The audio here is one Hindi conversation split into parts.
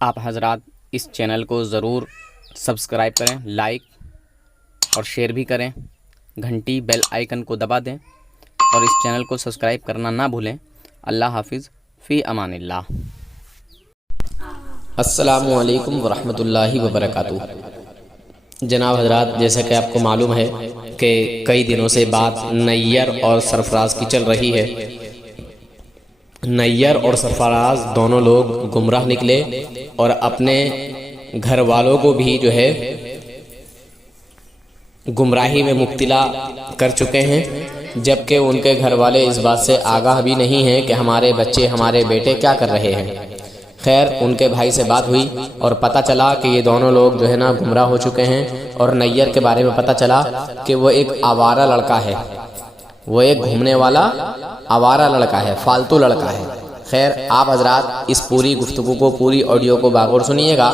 आप हजरात इस चैनल को ज़रूर सब्सक्राइब करें, लाइक और शेयर भी करें, घंटी बेल आइकन को दबा दें और इस चैनल को सब्सक्राइब करना ना भूलें। अल्लाह हाफिज़, फ़ी अमानिल्लाह। अस्सलामु अलैकुम वरहमतुल्लाहि वबरकातुहू। जनाब हजरात, जैसा कि आपको मालूम है कि कई दिनों से बात नैयर और सरफराज की चल रही है। नैयर और सरफराज दोनों लोग गुमराह निकले और अपने घर वालों को भी जो है गुमराही में मुब्तला कर चुके हैं, जबकि उनके घर वाले इस बात से आगाह भी नहीं हैं कि हमारे बच्चे, हमारे बेटे क्या कर रहे हैं। खैर, उनके भाई से बात हुई और पता चला कि ये दोनों लोग जो है ना गुमराह हो चुके हैं। और नैयर के बारे में पता चला कि वो एक आवारा लड़का है, वो एक घूमने वाला आवारा लड़का है, फालतू लड़का है। खैर, आप हजरात इस पूरी गुफ्तगू को, पूरी ऑडियो को बागौर सुनिएगा।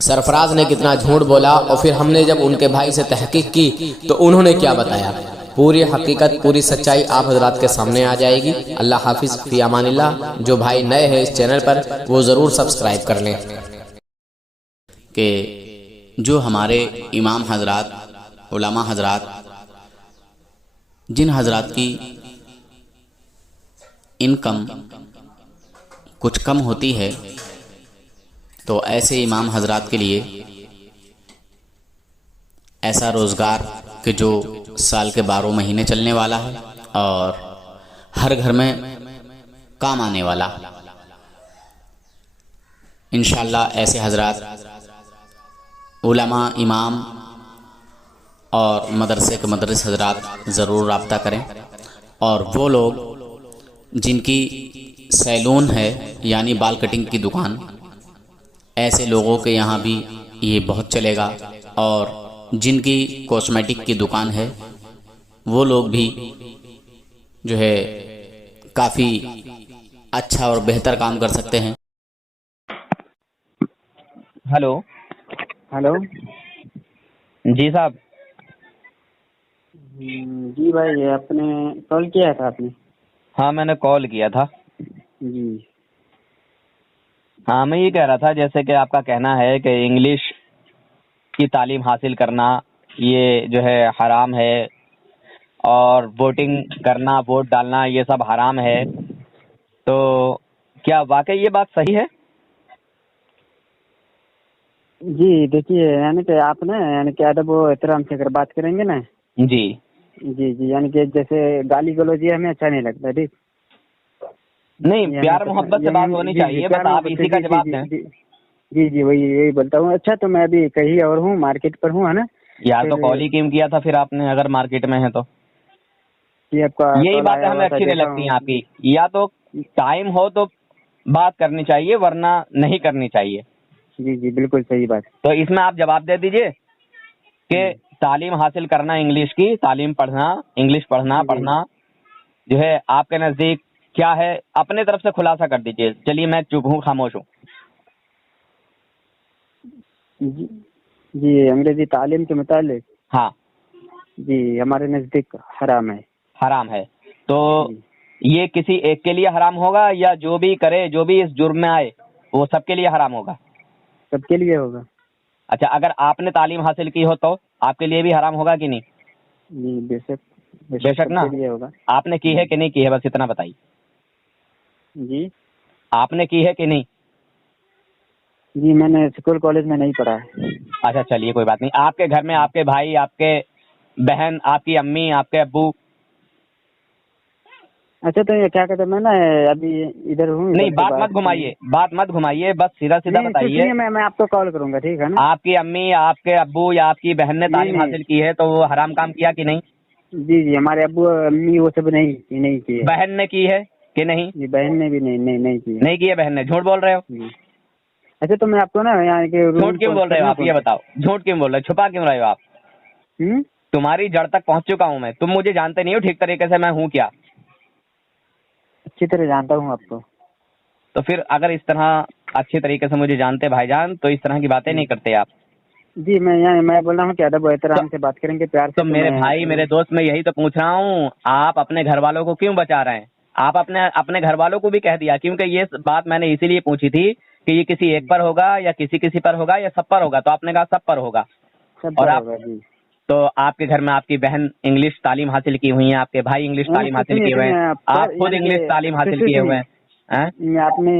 सरफराज ने कितना झूठ बोला और फिर हमने जब उनके भाई से तहकीक की तो उन्होंने क्या बताया, पूरी हकीकत, पूरी सच्चाई आप हजरात के सामने आ जाएगी। अल्लाह हाफिज़, फ़ी अमानिल्लाह। जो भाई नए हैं इस चैनल पर वो ज़रूर सब्सक्राइब कर लें। कि जो हमारे इमाम हजरात, उलमा हजरात, जिन हजरात की इनकम कुछ कम होती है, तो ऐसे इमाम हजरात के लिए ऐसा रोज़गार कि जो साल के 12 महीने चलने वाला है और हर घर में काम आने वाला। इंशाअल्लाह ऐसे हजरात, उलमा, इमाम और मदरसे के मदरस हजरात ज़रूर रब्ता करें। और वो लोग जिनकी सैलून है यानी बाल कटिंग की दुकान, ऐसे लोगों के यहाँ भी ये बहुत चलेगा। और जिनकी कॉस्मेटिक की दुकान है वो लोग भी जो है काफ़ी अच्छा और बेहतर काम कर सकते हैं। हेलो। हेलो। जी साहब। जी भाई, आपने कॉल किया था आपने? हाँ, मैंने कॉल किया था। जी। हाँ, मैं ये कह रहा था, जैसे कि आपका कहना है कि इंग्लिश की तालीम हासिल करना ये जो है हराम है और वोटिंग करना, वोट डालना ये सब हराम है, तो क्या वाकई ये बात सही है? जी देखिए, यानी कि आप ना, यानी कि अदब व एहतराम से अगर बात करेंगे ना। जी जी जी, यानी कि जैसे गाली गलौज ये हमें अच्छा नहीं लगता। ठीक, नहीं, यानी प्यार मोहब्बत से बात होनी जी जी, चाहिए, प्यार बस आप मोहब्बत से। इसी का जी जी जवाब जी दें। जी जी जी, वही वही बोलता हूँ। अच्छा, तो मैं अभी कहीं और हूँ, मार्केट पर हूँ, है ना। यार, तो फिर कॉल ही क्यों किया था फिर आपने, अगर मार्केट में है तो? ये आपका यही कॉल बातें आया हमें हुआ था, अच्छी नहीं देखा लगती हैं हूँ। आपकी। या तो टाइम हो तो बात करनी चाहिए, वरना नहीं करनी चाहिए। जी जी, बिल्कुल सही बात। तो इसमें आप जवाब दे दीजिए कि तालीम हासिल करना, इंग्लिश की तालीम पढ़ना, इंग्लिश पढ़ना जी पढ़ना जो है आपके नज़दीक क्या है, अपने तरफ से खुलासा कर दीजिए। चलिए, मैं चुप हूँ, खामोश हूँ। जी जी, अंग्रेजी तालीम के मुतालिक हाँ, जी हमारे नज़दीक हराम है। हराम है। तो जी, ये किसी एक के लिए हराम होगा या जो भी करे, जो भी इस जुर्म में आए, वो सबके लिए हराम होगा? सबके लिए होगा। अच्छा, अगर आपने तालीम हासिल की हो तो आपके लिए भी हराम होगा कि नहीं? जी बेशक, बेशक बेशक ना। सबके लिए होगा। आपने की है कि नहीं की है, बस इतना बताइए। जी आपने की है कि नहीं? जी, मैंने स्कूल कॉलेज में नहीं पढ़ा है। अच्छा, चलिए, कोई बात नहीं। आपके घर में आपके भाई, आपके बहन, आपकी अम्मी, आपके अब्बू? अच्छा, तो ये क्या कहते हैं, मैं ना अभी इधर हूँ, नहीं, इधर से बात मत बात घुमाइए, बात मत घुमाइए, बस सीधा सीधा नहीं, बताइए। सुनिए, मैं आपको कॉल करूंगा, ठीक है ना। आपकी अम्मी, आपके अब्बू या आपकी बहन ने नहीं तालीम नहीं, हासिल की है तो वो हराम काम किया कि नहीं? जी जी, हमारे अब्बू अम्मी वो सब नहीं किए। बहन ने की है कि नहीं? जी, बहन ने भी नहीं किए। नहीं की है बहन ने। झूठ बोल रहे हो। जी। अच्छा, तो मैं आपको ना यहाँ के रूम झूठ क्यों बोल पहुँच रहे कर हो ना आप, ये बताओ, झूठ क्यों बोल रहे हो, छुपा क्यों रहे हो आप? हम्म। तुम्हारी जड़ तक पहुंच चुका हूं मैं, तुम मुझे जानते नहीं हो ठीक तरीके से मैं हूं क्या। अच्छी तरह जानता हूँ आपको। तो फिर अगर इस तरह अच्छे तरीके से मुझे जानते भाईजान, तो इस तरह की बातें नहीं करते आप। जी, मैं बोल रहा हूँ कि अदब व तो, एहतराम से बात करेंगे, प्यार तो से, तो मेरे मैं भाई, मेरे दोस्त, मैं यही तो पूछ रहा हूँ, आप अपने घर वालों को क्यों बचा रहे हैं? आप अपने अपने घर वालों को भी कह दिया, क्योंकि ये बात मैंने इसीलिए पूछी थी कि ये किसी एक पर होगा या किसी किसी पर होगा या सब पर होगा, तो आपने कहा सब पर होगा। सब और आप होगा जी। तो आपके घर में आपकी बहन इंग्लिश तालीम हासिल की हुई है, आपके भाई इंग्लिश तालीम हासिल किए हुए हैं, आप खुद इंग्लिश तालीम हासिल किए हुए हैं। ये आपने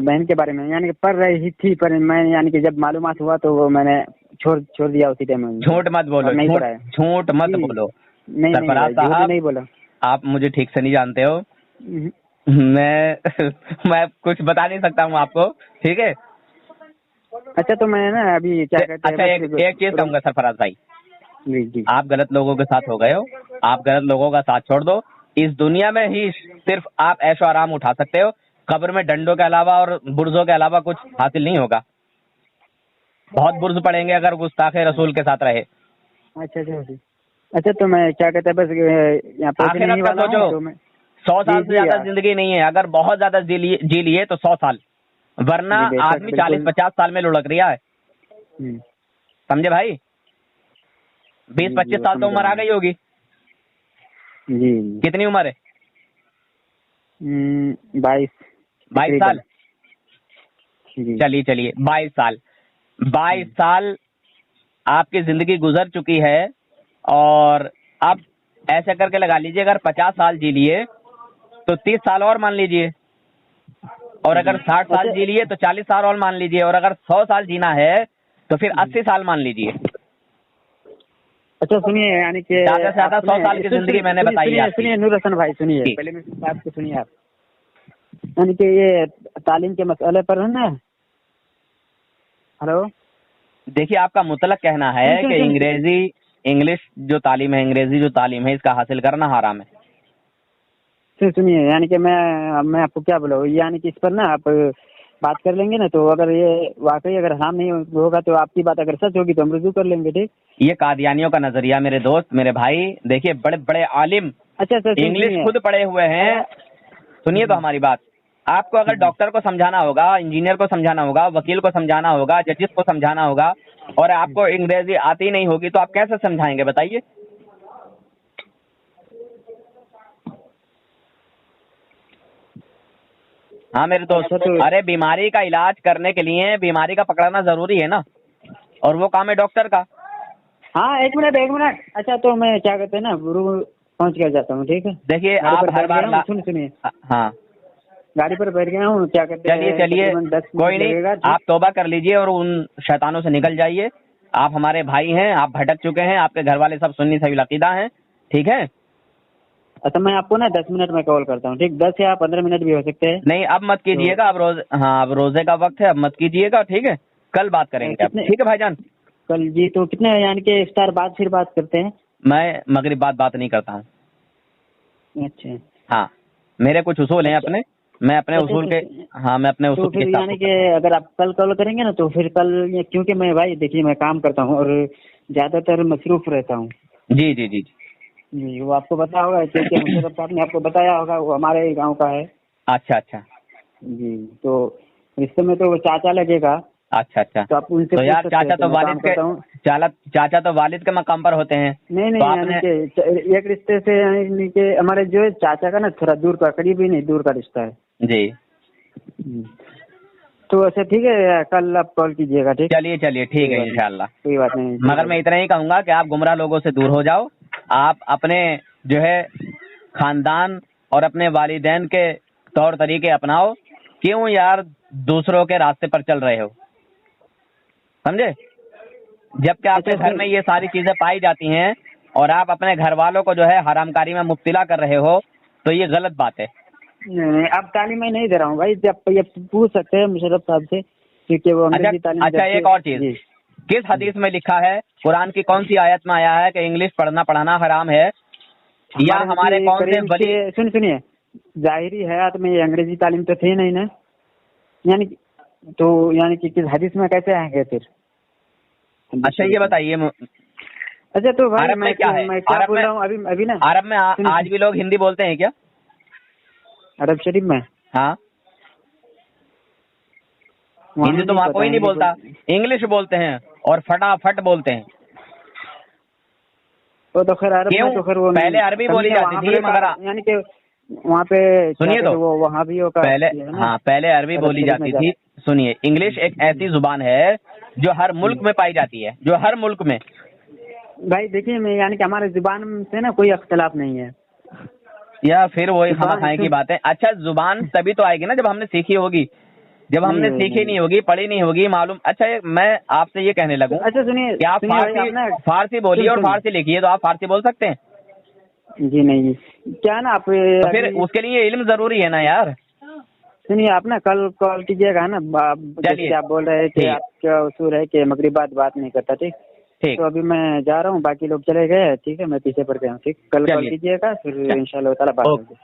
बहन के बारे में यानी कि पढ़ रही थी, पर मैं यानी कि जब मालूमात हुआ तो वो मैंने छोड़ दिया उसी टाइम में। झूठ मत बोलो, नहीं झूठ पढ़ाया। झूठ मत जी। बोलो। नहीं सरफराज झूठ साहब, नहीं बोला। आप मुझे ठीक से नहीं जानते हो। हम्म। मैं कुछ बता नहीं सकता हूँ आपको, ठीक है। अच्छा तो मैं ना अभी क्या कहते हैं, अच्छा, एक चीज कहूंगा सरफराज भाई, जी जी आप गलत लोगों के साथ हो गए हो, आप गलत लोगों का साथ छोड़ दो। इस दुनिया में ही सिर्फ आप ऐशो आराम उठा सकते हो, कब्र में डंडों के अलावा और बुर्जों के अलावा कुछ हासिल नहीं होगा। बहुत बुर्ज पड़ेंगे अगर गुस्ताखे रसूल के साथ रहे। अच्छा अच्छा जी। अच्छा तो मैं क्या कहते हैं, बस यहाँ पे आखिरत नहीं का वाला हूँ सोचो, तो मैं 100 साल जी से ज्यादा यार। जिंदगी नहीं है, अगर बहुत ज्यादा जी लिए तो 100 साल, वरना जी, बेशक, आदमी बिल्कुल। 40-50 साल में लुढ़क रहा है। हम्म। समझे भाई? 20-25 वो साल तो समझ उम्र रहा आ हूँ। गई होगी। जी। कितनी उम्र है? 22 22 साल। जी। चलिए 22 साल, 22 साल आपकी जिंदगी गुजर चुकी है। और अब ऐसे करके लगा लीजिए, अगर 50 साल जी लिए तो 30 साल और मान लीजिए, और अगर 60 साल जी लिए तो 40 साल और मान लीजिए, और अगर 100 साल जीना है तो फिर 80 साल मान लीजिए। अच्छा सुनिए, यानी कि ज्यादा से ज्यादा 100 साल की जिंदगी मैंने बताई है आपकी। सुनिए नूर हसन भाई, सुनिए जी। पहले मेरी बात को सुनिए आप। यानी कि ये तालीम के मसले पर है ना। हेलो। देखिए, आपका मुतलक कहना है कि इंग्लिश जो तालीम है इसका हासिल करना हराम है। सुनिए, यानी कि मैं आपको क्या बोला, यानी कि इस पर ना आप बात कर लेंगे ना, तो अगर ये वाकई अगर हराम नहीं होगा तो आपकी बात अगर सच होगी तो हम रुजू कर लेंगे, ठीक। ये कादियानियों का नजरिया मेरे दोस्त, मेरे भाई। देखिए, बड़े बड़े आलिम अच्छा सर, इंग्लिश खुद पढ़े हुए हैं। सुनिए तो हमारी बात। आपको अगर डॉक्टर को समझाना होगा, इंजीनियर को समझाना होगा, वकील को समझाना होगा, जजेस को समझाना होगा, और आपको अंग्रेजी आती नहीं होगी तो आप कैसे समझाएंगे बताइए? हाँ मेरे दोस्त, अरे बीमारी का इलाज करने के लिए बीमारी का पकड़ना जरूरी है ना, और वो काम है डॉक्टर का। हाँ एक मिनट। अच्छा तो मैं क्या कहते हैं ना, पहुंच कर जाता हूँ, ठीक है। देखिए, आप हर बार सुनिए, हाँ गाड़ी पर बैठ गया हूँ, क्या कहते हैं, चलिए 10 कोई मिनट नहीं, लगेगा। आप तौबा कर लीजिए और उन शैतानों से निकल जाइए। आप हमारे भाई हैं, आप भटक चुके हैं, आपके घर वाले सब सुन्नी सही अकीदा हैं, ठीक है। अच्छा मैं आपको ना 10 मिनट में कॉल करता हूँ, ठीक। 10 या 15 मिनट भी हो सकते हैं। नहीं अब मत कीजिएगा, अब रोजे का वक्त है, अब मत कीजिएगा, ठीक है। कल बात करेंगे आप, ठीक है भाईजान। कल जी, तो कितने यानी कि इफ्तार बाद फिर बात करते हैं। मैं मगरिब बाद बात नहीं करता हूँ। अच्छा। हाँ, मेरे कुछ उसूल हैं अपने, मैं अपने उसूल के, हाँ मैं अपने तो उसूल के फिर हिसाब यानी से कि अगर आप कल कॉल करेंगे ना तो फिर कल, क्योंकि मैं भाई देखिए मैं काम करता हूँ और ज्यादातर मसरूफ रहता हूँ। जी जी जी जी, वो आपको पता होगा, क्योंकि मुशर्रफ साहब ने आपको बताया होगा, वो हमारे ही गाँव का है। अच्छा जी, तो रिश्ते में तो वो चाचा लगेगा। अच्छा तो आप उनसे तो पूछ यार सकते हैं कि मैं काम करता हूँ। चाचा तो वालिद के मकाम पर होते हैं। नहीं तो यानी कि एक रिश्ते से, यानी कि हमारे जो है चाचा का ना थोड़ा दूर का, करीब ही नहीं दूर का रिश्ता है जी। तो अच्छा ठीक है, कल आप कॉल कीजिएगा, ठीक। चलिए ठीक है इंशाल्लाह। कोई बात नहीं। मगर मैं इतना ही कहूंगा कि आप गुमराह लोगों से दूर हो जाओ, आप अपने जो है खानदान और अपने वालिदैन के तौर तरीके अपनाओ। क्यों यार दूसरों के रास्ते पर चल रहे हो, समझे? जबकि आपके घर में ये सारी चीजें पाई जाती हैं और आप अपने घर वालों को जो है हरामकारी में मुब्तिला कर रहे हो, तो ये गलत बात है। नहीं, अब तालीम मैं नहीं दे रहा हूँ भाई, जब ये पूछ सकते हैं मुशर्रफ साहब से, क्योंकि वो अंग्रेजी तालीम अच्छा एक और चीज, किस हदीस में लिखा है, कुरान की कौन सी आयत में आया है कि इंग्लिश पढ़ना पढ़ाना हराम है, या हमारे कौन से वली? सुनिए, जाहिरी हयात में ये अंग्रेजी तालीम तो थी नहीं ना, यानी कि किस हदीस में कैसे आएंगे फिर? अच्छा ये बताइए, अच्छा तो भाई अरब में क्या है? मैं क्या बोल रहा हूँ अभी ना, अरब में आज भी लोग हिंदी बोलते हैं क्या? अरब शरीफ में? हाँ, हिंदी तो वहाँ कोई नहीं बोलता, इंग्लिश बोलते हैं और फटाफट बोलते हैं। वो तो खैर अरब में तो खैर वो पहले अरबी बोली जाती थी, मगर यानी कि वहाँ पे सुनिए क्या कहते तो, वो वहाँ भी होगा पहले, है ना? हाँ पहले अरबी बोली जाती थी। सुनिए, इंग्लिश एक ऐसी जुबान है जो हर मुल्क में पाई जाती है, जो हर मुल्क में। भाई देखिए, मैं यानी कि हमारे जुबान से ना कोई अख्तिलाफ नहीं है। या फिर वही जुबान खामा-खाई की क्यों- बात है। अच्छा, जुबान तभी तो आएगी ना जब हमने सीखी होगी। जब हमने नहीं, सीखी नहीं। नहीं होगी, पढ़ी नहीं होगी, मालूम। अच्छा, मैं आपसे ये कहने लगूं अच्छा सुनिए कि आप सुनिए भाई, फारसी आप ना फारसी बोलिए और सुनिए। फारसी लिखिए, तो आप फारसी बोल सकते हैं? जी नहीं, क्या ना आप तो फिर अभी उसके लिए इल्म जरूरी है ना यार। सुनिए, आप ना कल कॉल कीजिएगा ना। चलिए, जैसे आप बोल रहे हैं कि ठीक। आपका उसूल है कि मगरिब बाद बात नहीं करता, ठीक। ठीक, तो अभी मैं जा रहा हूँ, बाकी लोग चले गए, ठीक है, मैं पीछे पड़ गया हूँ, ठीक। कल कॉल चलिए। कीजिएगा, फिर चल- इंशाल्लाह ताला बात ओके, होगी।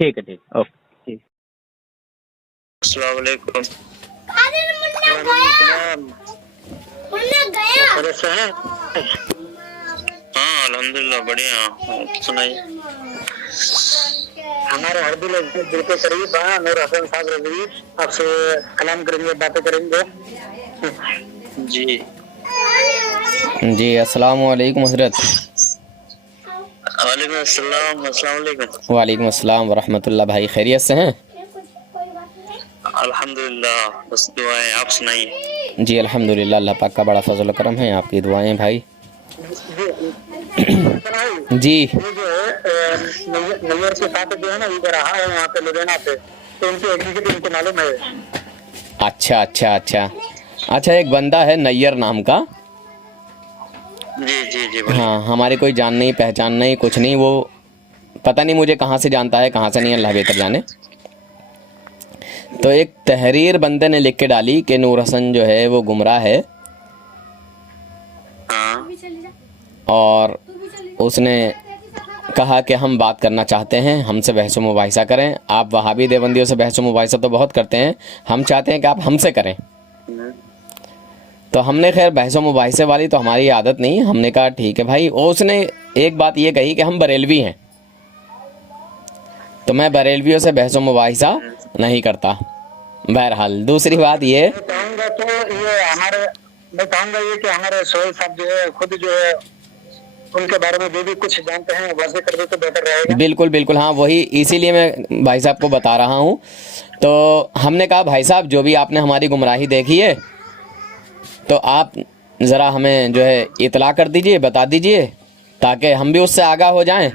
ठीक है, ठीक, ओके। ठीक। अस्सलाम वालेकुम। हाँ अल्हम्दुलिल्लाह बढ़िया। सुनाइए। हमारे हर दिल के करीब नूर हसन साहब रज़वी आपसे कलाम करेंगे, बातें करेंगे। जी जी अस्सलाम वालेकुम हज़रत। वालेकुम अस्सलाम। अस्सलाम वालेकुम। वालेकुम अस्सलाम वरहमतुल्लाह। भाई खैरियत से हैं? अल्हम्दुलिल्लाह, बस दुआएं। आप सुनाइए। जी अल्हम्दुलिल्लाह, अल्लाह पाक का बड़ा फजल करम है, आपकी दुआएं भाई। जी ये जो है नैयर के साथ जो है ना, ये रहा है वहाँ पे लुधियाना पे, तो उनकी एग्जीक्यूटिव उनको मालूम है। अच्छा अच्छा अच्छा अच्छा, एक बंदा है नैयर नाम का। जी जी जी बोलिए। हाँ, हमारे कोई जान नहीं पहचान नहीं कुछ नहीं, वो पता नहीं मुझे कहाँ से जानता है कहाँ से नहीं, अल्लाह बेहतर जाने। तो एक तहरीर बंदे ने लिख के डाली कि नूर हसन जो है वो गुमराह है, हाँ और उसने कहा कि हम बात करना चाहते हैं, हमसे बहस मुबाहिसा करें। आप वहाबी देवबंदियों से बहस मुबाहिसा तो बहुत करते हैं, हम चाहते हैं कि आप हमसे करें। तो हमने खैर बहस मुबाहिसे वाली तो हमारी आदत नहीं, हमने कहा ठीक है भाई। और उसने एक बात ये कही कि हम बरेलवी हैं, तो मैं बरेलवियों से बहस मुबाहिसा नहीं करता। बहरहाल दूसरी बात ये, मैं चाहूंगा तो ये हमारे मैं चाहूंगा ये कि हमारे सोहेल साहब जो है खुद जो है उनके बारे में जो भी कुछ जानते हैं वाज़ेह कर दे तो बेहतर रहेगा। बिल्कुल बिल्कुल, हाँ वही, इसीलिए मैं भाई साहब को बता रहा हूँ। तो हमने कहा भाई साहब, जो भी आपने हमारी गुमराही देखी है तो आप ज़रा हमें जो है इतला कर दीजिए, बता दीजिए, ताकि हम भी उससे आगाह हो जाएं,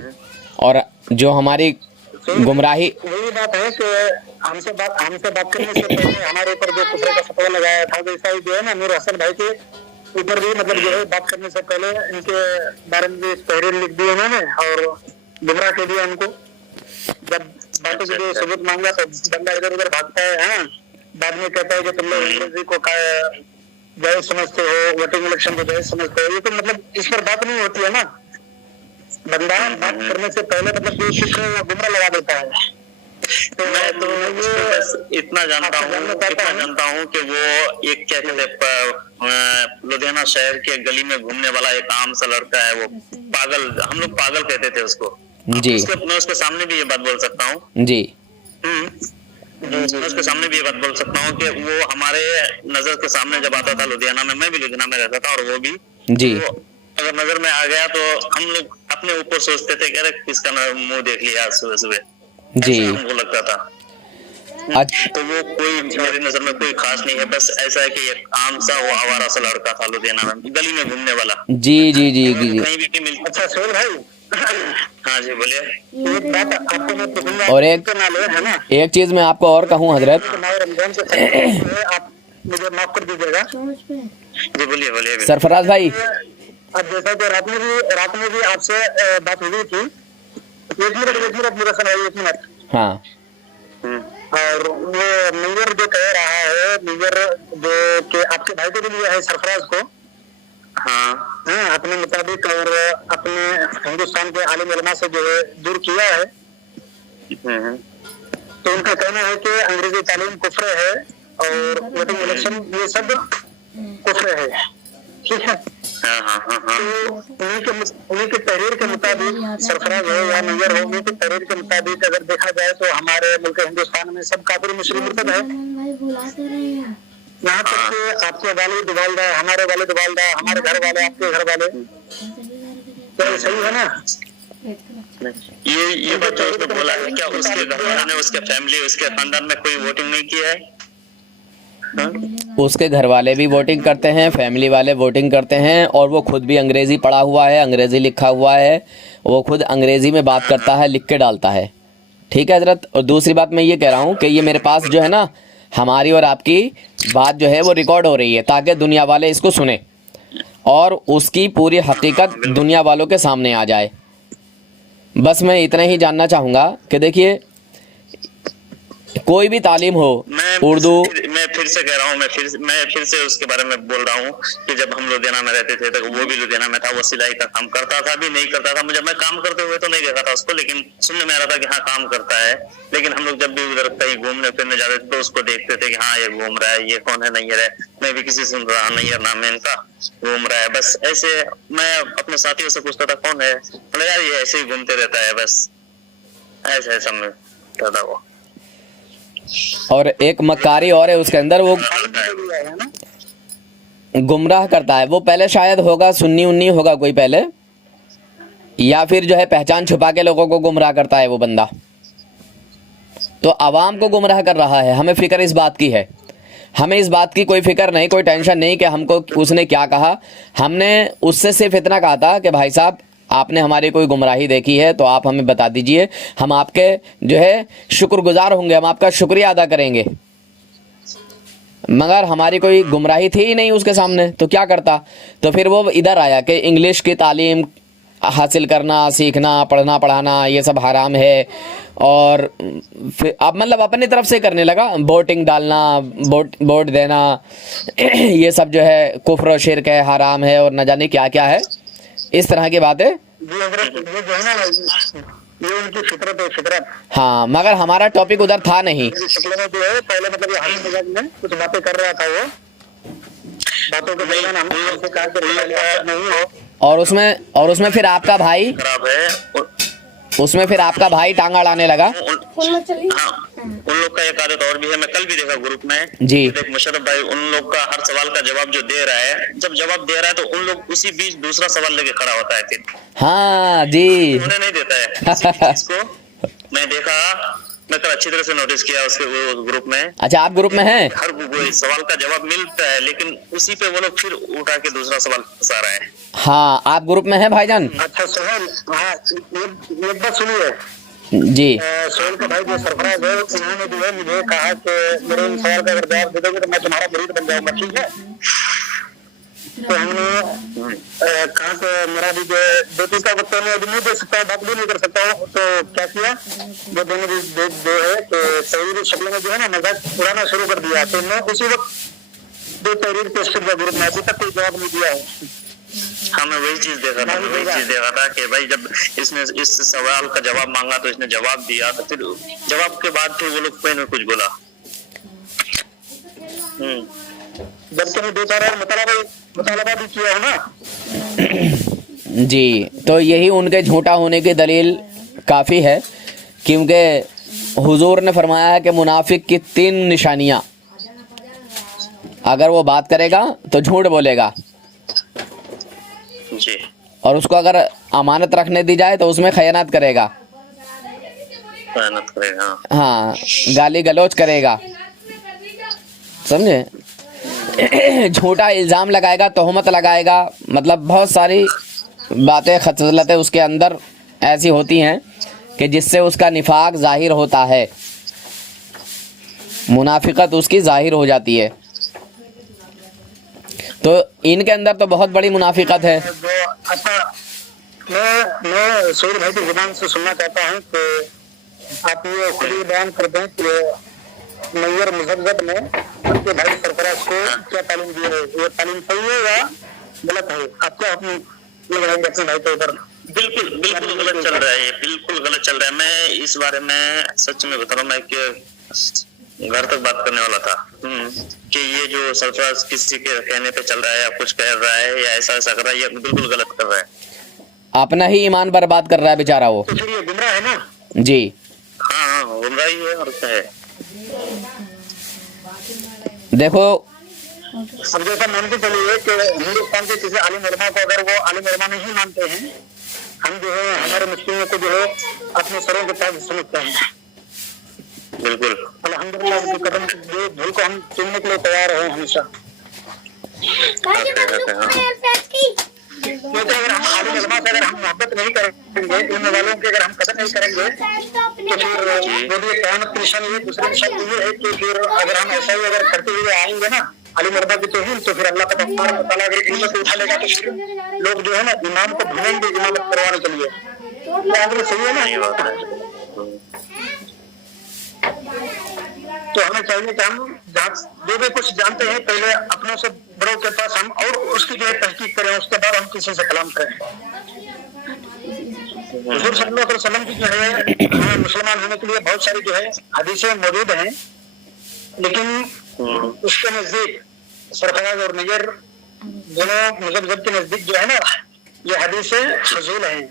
और जो हमारी गुमराही। वही बात है कि हमसे बात करने से पहले हमारे ऊपर जो कुफर का फतवा लगाया था, वैसा ही जो है ना नूर हसन भाई के ऊपर भी मतलब जो है बात करने से पहले इनके बारे में भी तहरीर लिख दी उन्होंने और गुमराह के दिया उनको। जब बातों के लिए सबूत मांगा तो बंदा इधर उधर भागता है। हाँ, बाद में कहता है कि तुम लोग अंग्रेजी को जायज समझते हो, वोटिंग इलेक्शन को जायज समझते हो। ये तो मतलब इस पर बात नहीं होती है ना। बंदा बात करने से पहले मतलब जो फिक्र या गुमराह लगा देता है। तो मैं तो उसको बस इतना जानता हूँ कि वो एक क्या कहते हैं, लुधियाना शहर के गली में घूमने वाला एक आम सा लड़का है, वो पागल, हम लोग पागल कहते थे उसको। जी मैं उसके सामने भी ये बात बोल सकता हूँ। जी मैं उसके सामने भी ये बात बोल सकता हूँ कि वो हमारे नजर के सामने जब आता था लुधियाना में, मैं भी लुधियाना में रहता था और वो भी, जी तो अगर नजर में आ गया तो हम लोग अपने ऊपर सोचते थे कि अरे किसका मुंह देख लिया आज सुबह सुबह, जी। ऐसा हमको लगता था। तो वो कोई मेरी नजर में कोई खास नहीं है, बस ऐसा है कि एक आम सा वो आवारा सा लड़का था लुधियाना में गली में घूमने वाला। जी जी जी जी कहीं भी नहीं मिलता। अच्छा सोहेल भाई, हाँ जी बोलिए। एक बात आपको मैं पूछूंगा, और एक है ना, एक चीज़ मैं आपको और कहूँ हजरत, रमजान से पहले आप मुझे माफ कर दीजिएगा। जी बोलिए बोलिए। सरफराज भाई, अब जैसा कि रात में भी आपसे बात हुई थी। एक मिनट मेरा सुनाइए, एक मिनट। हाँ और वो मीर जो कह रहा है, मीर जो कि आपके भाई को भी लिया है सरफराज को, हाँ अपने मुताबिक, और अपने हिंदुस्तान के आलिम उलमा से जो है दूर किया है। तो उनका कहना है कि अंग्रेजी तालीम कुफ्र है और वोटिंग इलेक्शन ये सब कुफ्र है, ठीक है। तो उन्हीं के तहरीर के मुताबिक, सरफराज हो या नैयर हो, उन्हीं के तहरीर के मुताबिक अगर देखा जाए तो हमारे मुल्क हिंदुस्तान में सब काफिर मुस्लिम मुर्तद है। यहाँ तक कि आपके वालिद वालिदा, हमारे वालिद वालिदा, हमारे घर वाले, आपके घर वाले, तो सही है ना। ये बात जो उसने बोला है, क्या उसके घर वालों ने, उसके फैमिली, उसके खानदान में कोई वोटिंग नहीं किया है? उसके घर वाले भी वोटिंग करते हैं, फैमिली वाले वोटिंग करते हैं, और वो खुद भी अंग्रेज़ी पढ़ा हुआ है, अंग्रेज़ी लिखा हुआ है, वो खुद अंग्रेज़ी में बात करता है, लिख के डालता है। ठीक है हजरत। और दूसरी बात मैं ये कह रहा हूँ कि ये मेरे पास जो है ना, हमारी और आपकी बात जो है वो रिकॉर्ड हो रही है, ताकि दुनिया वाले इसको सुने और उसकी पूरी हकीकत दुनिया वालों के सामने आ जाए। बस मैं इतना ही जानना चाहूँगा कि देखिए, कोई भी तालीम हो, उर्दू, मैं फिर से कह रहा हूँ, मैं फिर से उसके बारे में बोल रहा हूँ कि जब हम लुधियाना में रहते थे तो वो भी लुधियाना में था, वो सिलाई का काम करता था, भी नहीं करता था। मुझे, मैं काम करते हुए तो नहीं देखा था उसको, लेकिन सुनने में आ रहा था कि हाँ काम करता है। लेकिन हम लोग जब भी उधर कहीं घूमने फिरने जाते थे तो उसको देखते थे कि हाँ ये घूम रहा है, ये कौन है, नैयर है। मैं भी किसी सुन रहा, नैयर नाम है इनका, घूम रहा है। बस ऐसे मैं अपने साथियों से पूछता था कौन है, बोले यार ये ऐसे ही घूमते रहता है, बस ऐसा ऐसा में कहता वो। और एक मक्कारी और है उसके अंदर, वो गुमराह करता है। वो पहले शायद होगा सुन्नी उन्नी होगा कोई पहले, या फिर जो है पहचान छुपा के लोगों को गुमराह करता है वो बंदा। तो आवाम को गुमराह कर रहा है। हमें फिक्र इस बात की है, हमें इस बात की कोई फिक्र नहीं, कोई टेंशन नहीं कि हमको उसने क्या कहा। हमने उससे सिर्फ इतना कहा था कि भाई साहब आपने हमारी कोई गुमराही देखी है तो आप हमें बता दीजिए, हम आपके जो है शुक्रगुजार होंगे, हम आपका शुक्रिया अदा करेंगे। मगर हमारी कोई गुमराही थी ही नहीं उसके सामने, तो क्या करता। तो फिर वो इधर आया कि इंग्लिश की तालीम हासिल करना, सीखना, पढ़ना पढ़ाना ये सब हराम है। और फिर अब मतलब अपनी तरफ से करने लगा, वोटिंग डालना, वोट देना, ये सब जो है कुफ्र और शिर्क है, हराम है, और न जाने क्या क्या है, इस तरह की बातें। ये जो है ना, ये उनकी फितरत है, फितरत। हाँ, मगर हमारा टॉपिक उधर था नहीं। मेरी शक्ल में जो है पहले मतलब ये हंसी मजाक में कुछ बातें कर रहा था, वो बातों के दौरान हमने उनसे कहा कि नहीं हो। और उसमें फिर आपका भाई, खराब है उसमें फिर आपका भाई टांग अड़ाने लगा। हाँ, उन लोग का एक आदत और भी है, मैं कल भी देखा ग्रुप में जी। देख मुशर्रफ भाई उन लोग का हर सवाल का जवाब जो दे रहा है, जब जवाब दे रहा है तो उन लोग उसी बीच दूसरा सवाल लेके खड़ा होता है फिर। हाँ जी, उन्हें नहीं देता है इसको। मैं देखा, मैं कल अच्छी तरह से नोटिस किया उसके ग्रुप में। अच्छा, आप ग्रुप में हैं? हर सवाल का जवाब मिलता है, लेकिन उसी पे वो लोग फिर उठा के दूसरा सवाल फंसा रहे हैं। हाँ, आप ग्रुप में हैं भाईजान? अच्छा सोहेल, हाँ एक बात सुनिए जी। सोहेल का भाई जो सरफराज है, उन्होंने जो है मुझे कहा कि मेरे इन सवाल का अगर जवाब दे दोगे तो मैं तुम्हारा मुरीद बन जाऊंगा, ठीक है। तो हमने कहा कि मेरा भी जो बेटी का बच्चा मैं अभी नहीं दे सकता, बात भी नहीं कर सकता हूँ। तो क्या किया, जो दोनों भी जो है तो तहरीर शक्ल में जो है ना मजाक उड़ाना शुरू कर दिया। तो मैं उसी वक्त जो तहरीर पेश कर दिया ग्रुप में, अभी तक कोई जवाब नहीं दिया है। हाँ, मैं वही चीज देखा था, कि भाई जब इसने इस सवाल का जवाब मांगा तो इसने जवाब दिया, तो फिर जवाब के बाद फिर वो लोग कोई न कुछ बोला। जबकि मैं 2 4 मुतालबा भी किया है ना। जी, तो यही उनके झूठा होने की दलील काफ़ी है, क्योंकि हुजूर ने फरमाया है कि मुनाफिक की 3 निशानियाँ, अगर वो बात करेगा तो झूठ बोलेगा जी, और उसको अगर अमानत रखने दी जाए तो उसमें खयानत करेगा, मेहनत करेगा। हाँ, गाली गलौज करेगा, समझे। झूठा इल्ज़ाम लगाएगा, तोहमत लगाएगा, मतलब बहुत सारी बातें खसलतें उसके अंदर ऐसी होती हैं कि जिससे उसका निफाक ज़ाहिर होता है, मुनाफिकत उसकी ज़ाहिर हो जाती है। तो इनके अंदर तो बहुत बड़ी मुनाफिकत है। अच्छा, मैं सोहेल भाई की जुबान से सुनना चाहता हूँ कि आप ये खुद ही बयान कर दें कि नैयर मुजफ्फर में उनके भाई सरफराज को क्या तालीम दी है, ये तालीम सही है या गलत है? आप क्या अपने अपने भाई के ऊपर? बिल्कुल गलत चल रहा है, ये बिल्कुल गलत चल रहा है। मैं इस बारे में सच में बता रहा हूँ, मैं घर तक बात करने वाला था कि ये जो सरफराज किसी के कहने पे चल रहा है या कुछ कह रहा है या ऐसा कर रहा है, ये बिल्कुल गलत कर रहा है। अपना ही ईमान बर्बाद कर रहा है बेचारा वो। तो फिर ये गुमराह है ना? जी हाँ, गुमराही है और क्या है। देखो, अब जैसा मानते चलिए कि हिंदुस्तान के किसी आलिम उलमा को अगर वो आलिम उलमा नहीं मानते हैं हम जो है हमारे मुस्लिमों को जो है अपने सरों के ताज समझते हैं। बिल्कुल। अल्हम्दुलिल्लाह जो कदम जो धूल को हम चुनने के लिए तैयार हैं हमेशा। क्योंकि अगर हम आलिम उलमा से अगर हम मोहब्बत नहीं करेंगे, इल्म वालों की अगर हम कदर नहीं करेंगे, तो फिर वो भी क़यामत की निशानी है। दूसरी निशानी ये है कि फिर अगर हम ऐसा ही अगर करते हुए आएंगे ना आलिम उलमा की तौहीन, तो फिर अल्लाह तबारक व तआला अगर इल्म को उठा लेगा तो फिर लोग जो है ना इमाम को भूलेंगे इमामत करवाने के लिए। क्या आदमी सही है ना? तो हमें चाहिए कि हम जो भी कुछ जानते हैं पहले अपनों से बड़ों के पास हम और उसकी जो है तहकीक करें, उसके बाद हम किसी से कलाम करें। हुज़ूर सल्लल्लाहु अलैहि वसल्लम की जो है मुसलमान होने के लिए बहुत सारी जो है हदीसें मौजूद हैं, लेकिन उसके नजदीक सरफराज और नजर दोनों मजहब के नजदीक जो है ना ये हदीसें फजूल हैं।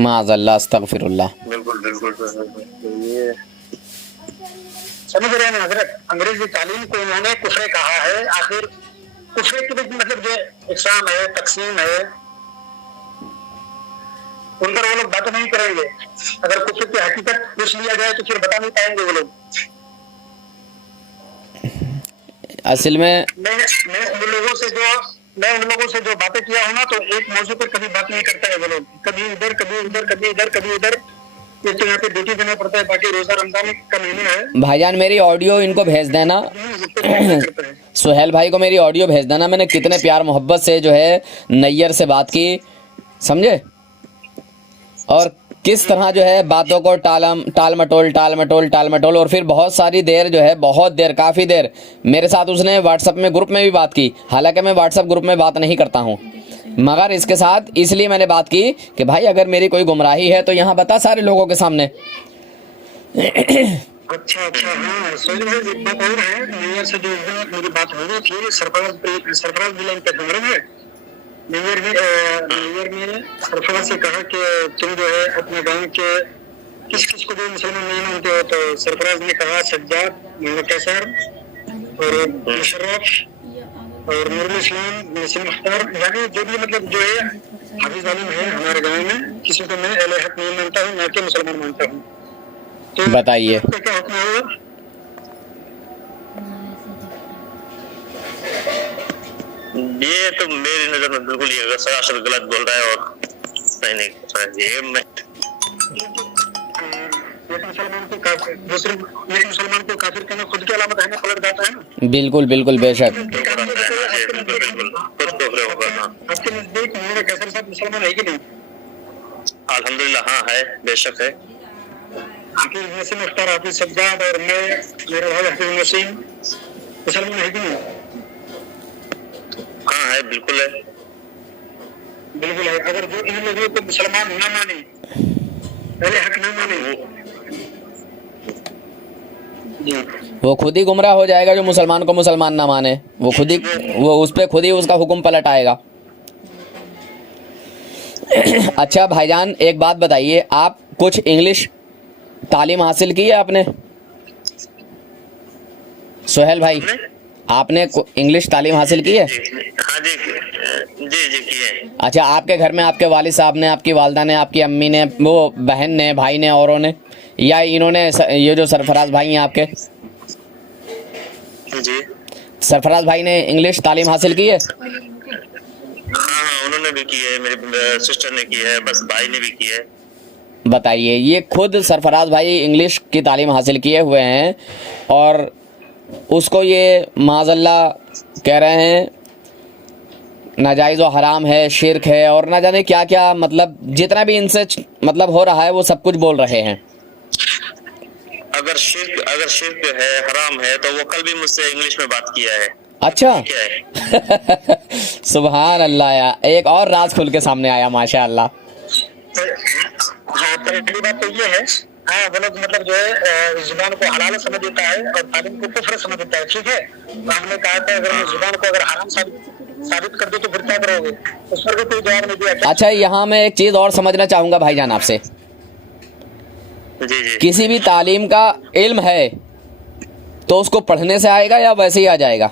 माज़अल्लाह अस्तगफिरुल्लाह। बिल्कुल बिल्कुल। ये समझ रहे हैं हजरत, अंग्रेजी तालीम को उन्होंने कुफरे कहा है। आखिर कुफरे के मतलब जो इकसाम है, तकसीम है, उन पर वो लोग बात नहीं करेंगे। अगर कुफरे की हकीकत पूछ लिया जाए तो फिर बता नहीं पाएंगे वो लोग। असल में मैं उन लोगों से जो बातें किया हूँ ना, तो एक मौजू पर कभी बात नहीं करता है वो लोग। कभी इधर कभी उधर, कभी इधर कभी उधर। ये तो यहाँ पे ड्यूटी देना पड़ता है। बाकी रोजा रमजान का महीना है। भाईजान मेरी ऑडियो इनको भेज देना, सुहेल भाई को मेरी ऑडियो भेज देना। मैंने कितने प्यार मोहब्बत से जो है नैयर से बात की, समझे, और किस तरह जो है बातों को टाल मटोल और फिर बहुत सारी देर जो है, बहुत देर, काफ़ी देर मेरे साथ उसने व्हाट्सएप में ग्रुप में भी बात की। हालांकि मैं व्हाट्सएप ग्रुप में बात नहीं करता हूँ, मगर इसके साथ इसलिए मैंने बात की कि भाई अगर मेरी कोई गुमराही है तो यहाँ बता सारे लोगों के सामने। अच्छा हाँ, सोहेल भाई एक बात और है। मेयर से जो मेरी बात हो रही थी, सरफराज जिला पे कमरे में मेयर ने सरफराज से कहा कि तुम जो है अपने गांव के किस को भी मुसलमान नहीं मानते हो, तो सरफराज ने कहा सज्जाद, मोहम्मद कैसर और मुशर्रफ और नूरुल इस्लाम, नसीम अख्तर, यानी जो भी मतलब जो है हाफिज आलिम है हमारे गांव में, किसी को मैं अहले हक नहीं मानता हूँ, ना कि मुसलमान मानता हूँ। तो बताइए क्या हुक्म होगा? ये तो मेरी नजर में बिल्कुल ये सरासर गलत बोल रहा है और सही नहीं कर रहा है। ये मैं एक मुसलमान को काफिर, दूसरे एक मुसलमान को काफिर कहना खुद की अलामत है ना, पलट जाता है ना। बिल्कुल बिल्कुल बेशक। आपके नजदीक मोहम्मद कैसर साहब मुसलमान है कि नहीं? अल्हम्दुलिल्लाह हाँ है, बेशक है। हाफिज नसीम अख्तर, हाफिज सज्जाद और मैं, मेरा भाई हाफिज नसीम मुसलमान है कि नहीं? हाँ है, बिल्कुल है। बिल्कुल है। अगर जो इन लोगों को मुसलमान ना माने, पहले हक ना माने, वो खुद ही गुमराह हो जाएगा जो मुसलमान को मुसलमान ना माने। वो खुद ही, वो उस पे खुद ही उसका हुक्म पलट आएगा। अच्छा भाईजान एक बात बताइए, आप कुछ इंग्लिश तालीम हासिल की है आपने? सुहेल भाई आपने इंग्लिश तालीम हासिल की है? हाँ जी की है। अच्छा, आपके घर में आपके वालिद साहब ने, आपकी वालदा ने, आपकी अम्मी ने, वो बहन ने, भाई ने, औरों ने, या इन्होंने, ये जो सरफराज भाई हैं आपके, जी सरफराज भाई ने इंग्लिश तालीम हासिल की है? हाँ उन्होंने भी की है, मेरी सिस्टर ने की है, बस भाई ने भी की है। बताइए, ये खुद सरफराज भाई इंग्लिश की तालीम हासिल किए हुए हैं और उसको ये माज़अल्लाह कह रहे हैं नाजायज़ और हराम है, शिरक है और ना जाने क्या क्या, मतलब जितना भी इनसे मतलब हो रहा है वो सब कुछ बोल रहे हैं। अगर शिर्क है, हराम है, तो वो कल भी मुझसे इंग्लिश में बात किया है। अच्छा क्या है? सुभान अल्लाह, यार एक और राज खुल के सामने आया माशाअल्लाह। हाँ, पहली बात तो ये है, हाँ वो लोग मतलब जो है जुबान को हलाल समझ देता है और तालीम को कुफ्र समझ देता है। ठीक है, तो हमने कहा था अगर मैं जुबान को अगर हराम साबित कर दो तो फिर क्या करोगे? उस पर भी कोई जवाब नहीं दिया। अच्छा, यहाँ मैं एक चीज़ और समझना चाहूँगा भाईजान आपसे। जी किसी भी तालीम का इल्म है तो उसको पढ़ने से आएगा या वैसे ही आ जाएगा?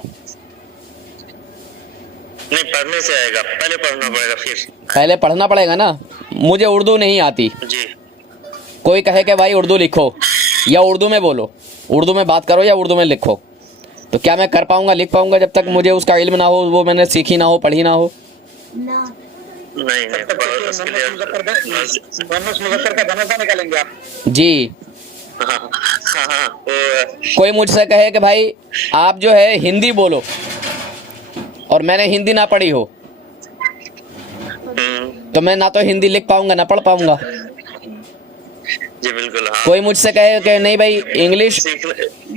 नहीं, पढ़ने से आएगा, पहले पढ़ना पड़ेगा फिर। पहले पढ़ना पड़ेगा ना। मुझे उर्दू नहीं आती। जी। कोई कहे कि भाई उर्दू लिखो या उर्दू में बोलो, उर्दू में बात करो या उर्दू में लिखो, तो क्या मैं कर पाऊंगा, लिख पाऊंगा जब तक मुझे उसका इल्म ना हो, वो मैंने सीखी ना हो, पढ़ी ना हो? नहीं, उसके लिए मुजफ्फर का धनुषा निकालेंगे आप। जी। हाँ, कोई मुझसे कहे कि भाई आप जो है हिंदी बोलो और मैंने हिंदी ना पढ़ी हो, तो मैं ना तो हिंदी लिख पाऊंगा ना पढ़ पाऊंगा। जी बिल्कुल। हाँ। कोई मुझसे कहे कि नहीं भाई इंग्लिश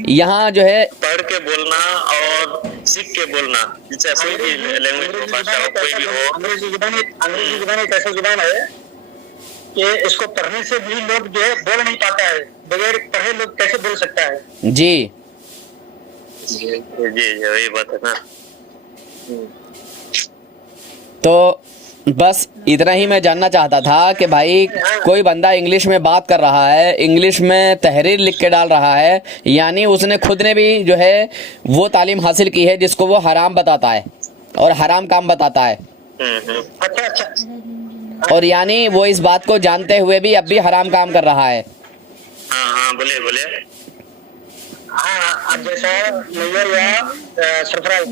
यहाँ जो है पढ़ के बोलना और सीख के बोलना, चाहे कोई भी लैंग्वेज हो, भाषा हो, कोई भी हो। अंग्रेजी जुबान एक ऐसा जुबान है कि इसको पढ़ने से भी लोग जो है बोल नहीं पाता है, बगैर पढ़े लोग कैसे बोल सकता है। जी जी वही बात है ना। तो बस इतना ही मैं जानना चाहता था कि भाई कोई बंदा इंग्लिश में बात कर रहा है, इंग्लिश में तहरीर लिख के डाल रहा है, यानी उसने खुद ने भी जो है वो तालीम हासिल की है जिसको वो हराम बताता है और हराम काम बताता है। अच्छा। और यानी वो इस बात को जानते हुए भी अब भी हराम काम कर रहा है। हाँ, बोले। हाँ, अब जैसा नैयर या सरफराज,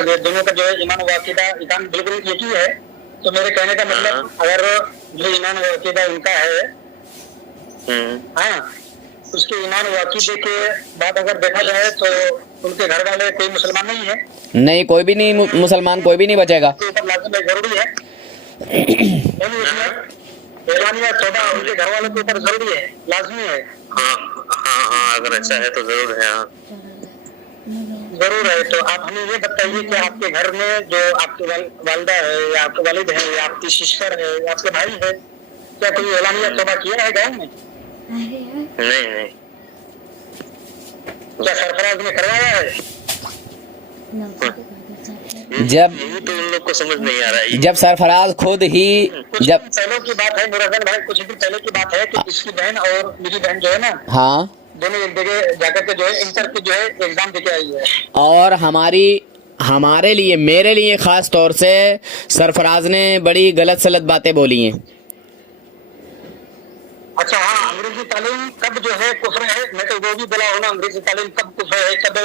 ये दोनों का जो है ईमान व अकीदा ईमान बिल्कुल एक ही है। तो मेरे कहने का मतलब अगर जो ईमान व अकीदा उनका है, हाँ, उसके ईमान व अकीदे के बाद अगर देखा जाए तो उनके घर वाले कोई मुसलमान नहीं है। नहीं, कोई भी नहीं मुसलमान, कोई भी नहीं बचेगा। लाजिम है, जरूरी है। ऐलान या तौबा उनके घर वालों के ऊपर जरूरी है, लाजमी है। हाँ, अगर ऐसा है तो जरूर है। हाँ जरूर है। तो आप हमें ये बताइए कि आपके घर में जो आपके वालिदा है या आपके वालिद है या आपकी सिस्टर है या आपके भाई है, क्या कोई ऐलानिया तौबा किया है गाँव में? नहीं। क्या सरफराज ने करवाया है? जब तो उन लोग को समझ नहीं आ रहा है। जब सरफराज खुद ही जब पहले की बात है मुरज़न भाई, कुछ दिन पहले की बात है कि इसकी बहन और मेरी बहन जो है ना, हाँ, दोनों एक जगह जाकर के जो है इंटर के जो है एग्जाम देके आई है। और हमारे लिए, मेरे लिए खास तौर से सरफराज ने बड़ी गलत सलत बातें बोली हैं। अच्छा, हाँ, अंग्रेजी तालीम कब जो है कुफ्र है, मैं तो वो भी बोला हूँ ना, अंग्रेजी तालीम कब कुफ्र है, कब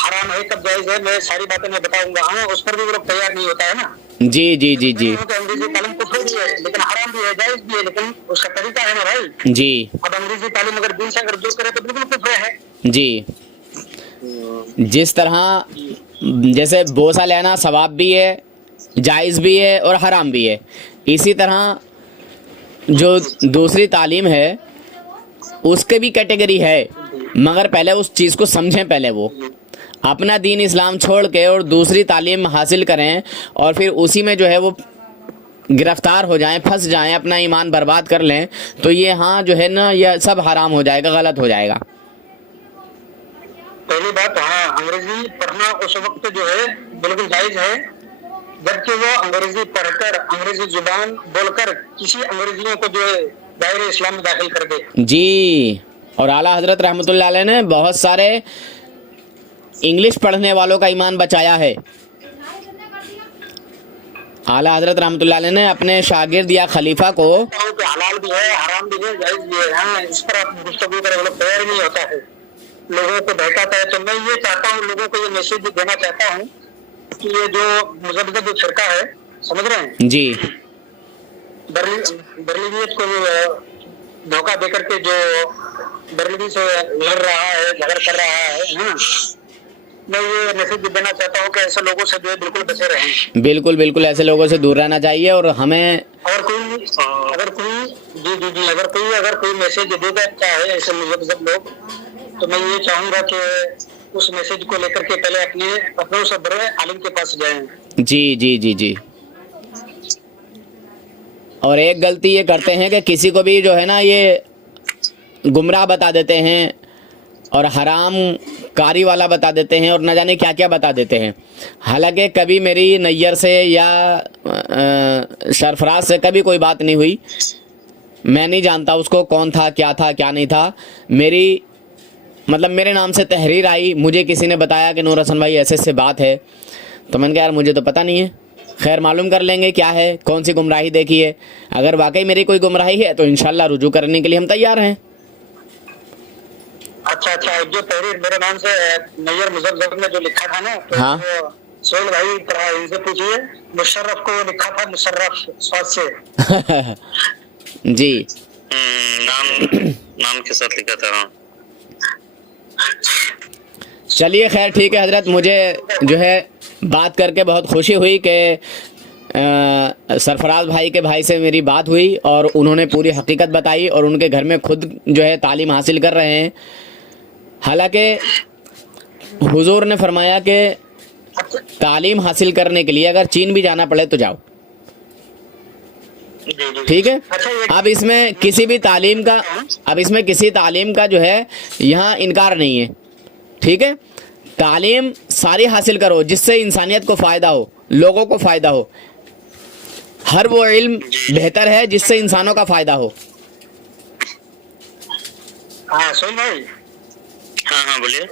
हराम है, कब जायज है, मैं सारी बातें मैं बताऊंगा। हाँ, उस पर भी वो लोग तैयार नहीं होता है ना। जी। तो अंग्रेजी तालीम कुफ्र भी है, लेकिन हराम भी है, जायज भी है, लेकिन उसका तरीका है ना भाई। जी। अब अंग्रेजी तालीम अगर दिन से अगर दूर करे तो बिल्कुल कुफ्र है। जी। जिस तरह जैसे बोसा लेना सवाब भी है, जायज़ भी है और हराम भी है, इसी तरह जो दूसरी तालीम है उसके भी कैटेगरी है, मगर पहले उस चीज़ को समझें, पहले वो अपना दीन इस्लाम छोड़ के और दूसरी तालीम हासिल करें और फिर उसी में जो है वो गिरफ्तार हो जाएं, फंस जाएं, अपना ईमान बर्बाद कर लें, तो ये हाँ जो है ना, यह सब हराम हो जाएगा, गलत हो जाएगा। पहली बात, हाँ, अंग्रेजी पढ़ना उस वक्त जो है बिल्कुल जायज है जबकि वो अंग्रेजी पढ़कर, अंग्रेजी जुबान बोलकर किसी अंग्रेजियों को जो है दायरे इस्लाम में दाखिल कर दे। जी। और आला हजरत रहमतुल्लाह अलैह ने बहुत सारे इंग्लिश पढ़ने वालों का ईमान बचाया है। आला हजरत रहमतुल्लाह अलैह ने अपने शागिर्द या खलीफा को, हलाल भी है, हराम भी है, जायज भी है, हाँ, इस पर आप गुफ्तगू करें, वो लोग तैयार नहीं होता है, लोगों को बहकाता है। तो मैं ये चाहता हूँ, लोगों को ये मैसेज देना चाहता हूँ कि ये जो मुजब्बत फिरका है, समझ रहे हैं जी, बरेलवियत को धोखा देकर के जो बरेलवी से लड़ रहा है, झगड़ कर रहा है ना, मैं ये मैसेज देना चाहता हूँ कि ऐसे लोगों से जो है बिल्कुल बचे रहें। बिल्कुल ऐसे लोगों से दूर रहना चाहिए। और हमें अगर कोई मैसेज दे देता है ऐसे मुजब्बत लोग, तो मैं ये चाहूंगा कि उस मैसेज को लेकर के पहले अपने से बड़े आलिम के पास जाएं। जी। और एक गलती ये करते हैं कि किसी को भी जो है ना ये गुमराह बता देते हैं और हराम कारी वाला बता देते हैं और न जाने क्या क्या बता देते हैं। हालांकि कभी मेरी नैयर से या सरफराज से कभी कोई बात नहीं हुई, मैं नहीं जानता उसको कौन था क्या नहीं था। मेरे नाम से तहरीर आई, मुझे किसी ने बताया कि नूर हसन भाई ऐसे बात है, तो मैंने कहा यार मुझे तो पता नहीं है, खैर मालूम कर लेंगे क्या है, कौन सी गुमराही देखी है। अगर वाकई मेरी कोई गुमराही है तो इंशाल्लाह रुजू करने के लिए हम तैयार हैं। अच्छा, जो तहरीर मेरे नाम से नैयर मुजफ्फर ने जो लिखा था ना, तो हाँ। वो सोहेल भाई पढ़ा, इनसे पूछिए। मुशर्रफ को लिखा था, मुशर्रफ स्वाद से। जी नाम के साथ लिखा था। हाँ। चलिए खैर ठीक है हजरत, मुझे जो है बात करके बहुत खुशी हुई कि सरफराज भाई के भाई से मेरी बात हुई और उन्होंने पूरी हकीकत बताई और उनके घर में खुद जो है तालीम हासिल कर रहे हैं। हालांकि हुजूर ने फरमाया कि तालीम हासिल करने के लिए अगर चीन भी जाना पड़े तो जाओ, ठीक है। अब इसमें किसी भी तालीम का, अब इसमें किसी तालीम का जो है यहाँ इनकार नहीं है, ठीक है। तालीम सारी हासिल करो जिससे इंसानियत को फ़ायदा हो, लोगों को फ़ायदा हो। हर वो इल्म बेहतर है जिससे इंसानों का फ़ायदा हो। हाँ सोहेल भाई। हाँ बोलिए।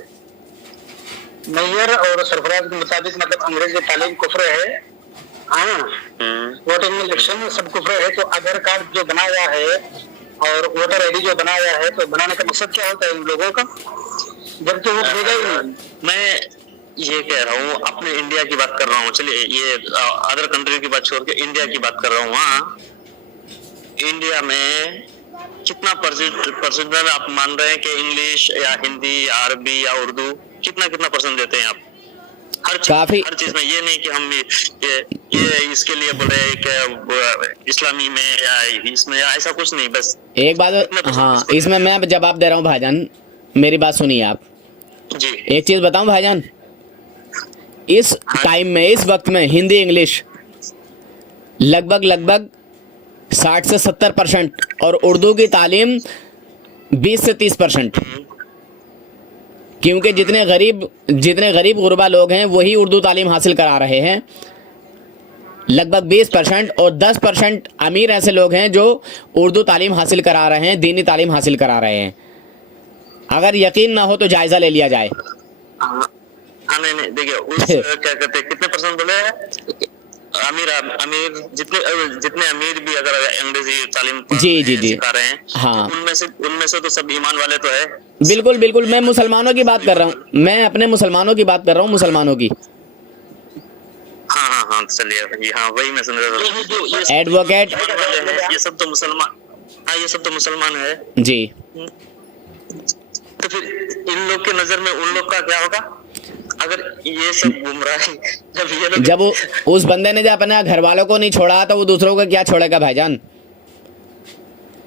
नैयर और सरफराज के मुताबिक मतलब अंग्रेजी तालीम कुफ्र है। हाँ, वोटिंग इलेक्शन सब कुफ्र है। तो आधार कार्ड जो बना हुआ है और वोटर आईडी जो बना हुआ है, तो बनाने का मकसद क्या होता है इन लोगों का, जबकि वो देगा ही नहीं। मैं ये कह रहा हूँ, अपने इंडिया की बात कर रहा हूँ। चलिए ये अदर कंट्री की बात छोड़ के इंडिया की बात कर रहा हूँ। वहाँ इंडिया में कितना परसेंट आप मान रहे हैं कि इंग्लिश या हिंदी या अरबी या उर्दू कितना परसेंट देते हैं आप? हर चीज में। ये नहीं कि हम ये इसके लिए बोले कि इस्लामी में या इसमें या ऐसा कुछ नहीं। बस एक बात, हाँ इसमें मैं जवाब दे रहा हूँ भाईजान, मेरी बात सुनिए आप जी। एक चीज बताऊं भाईजान, इस टाइम में, इस वक्त में हिंदी इंग्लिश लगभग 60 से 70% और उर्दू की तालीम 20 से 30%, क्योंकि जितने गरीब गुरबा लोग हैं वही उर्दू तालीम हासिल करा रहे हैं। लगभग 20% और 10% अमीर ऐसे लोग हैं जो उर्दू तालीम हासिल करा रहे हैं, दीनी तालीम हासिल करा रहे हैं। अगर यकीन ना हो तो जायजा ले लिया जाए। नहीं देखिए क्या कहते हैं, कितने परसेंट बोले अमीर जितने अमीर भी अगर अंग्रेजी तालीम जी सिखा रहे हैं, हाँ, तो उनमें से तो सब ईमान वाले तो है। बिल्कुल मैं मुसलमानों की बात कर रहा हूँ, मैं अपने मुसलमानों की बात कर रहा हूँ, मुसलमानों की। हाँ चलिए, हाँ वही मैं समझ रहा हूँ। एडवोकेट ये सब तो मुसलमान, हाँ ये सब तो मुसलमान है जी। तो फिर इन लोग के नजर में उन लोग का क्या होगा अगर ये सब गुमराह जब उस बंदे ने जब अपने घर वालों को नहीं छोड़ा तो वो दूसरों को क्या छोड़ेगा भाईजान।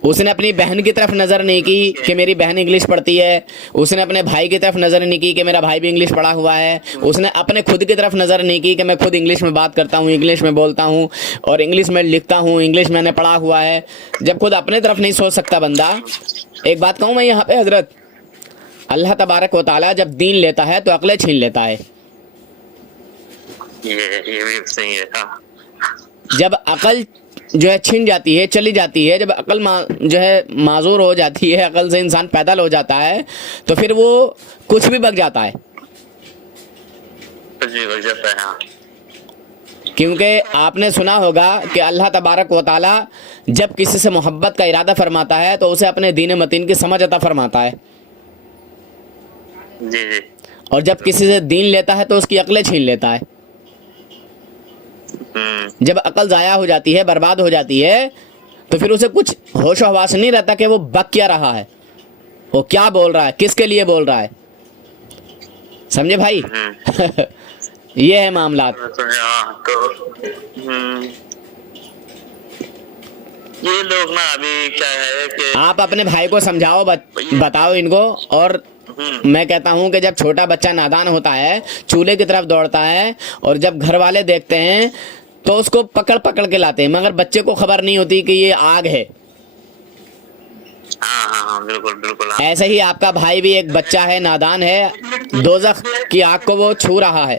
उसने अपनी बहन की तरफ नज़र नहीं की कि मेरी बहन इंग्लिश पढ़ती है, उसने अपने भाई की तरफ नज़र नहीं की कि मेरा भाई भी इंग्लिश पढ़ा हुआ है, उसने अपने खुद की तरफ नज़र नहीं की कि मैं खुद इंग्लिश में बात करता हूँ, इंग्लिश में बोलता हूँ और इंग्लिश में लिखता हूँ, इंग्लिश मैंने पढ़ा हुआ है। जब खुद अपने तरफ नहीं सोच सकता बंदा, एक बात कहूँ मैं यहाँ पे हजरत, अल्लाह तबारक व तआला जब दीन लेता है तो अक्लें छीन लेता है। ये भी सही है। हाँ। जब अकल जो है छिन जाती है, चली जाती है, जब अकल जो है माजूर हो जाती है, अकल से इंसान पैदल हो जाता है, तो फिर वो कुछ भी बक जाता है। कुछ भी बक जाता है, हाँ। क्योंकि आपने सुना होगा कि अल्लाह तबारक व तआला जब किसी से मोहब्बत का इरादा फरमाता है तो उसे अपने दीन मतीन की समझ अता फरमाता है। जी। और जब किसी से दीन लेता है तो उसकी अकलें छीन लेता है। जब अकल ज़ाया हो जाती है, बर्बाद हो जाती है, तो फिर उसे कुछ होश हवास नहीं रहता कि वो बक क्या रहा है, वो क्या बोल रहा है, किसके लिए बोल रहा है। समझे भाई? ये है मामला। ये लोग ना अभी क्या है कि आप अपने भाई को समझाओ, बताओ इनको। और मैं कहता हूं कि जब छोटा बच्चा नादान होता है, चूल्हे की तरफ दौड़ता है, और जब घर वाले देखते हैं तो उसको पकड़ के लाते हैं, मगर बच्चे को खबर नहीं होती कि ये आग है। हाँ, बिल्कुल। ऐसे ही आपका भाई भी एक बच्चा है, नादान है, दोज़ख की आग को वो छू रहा है।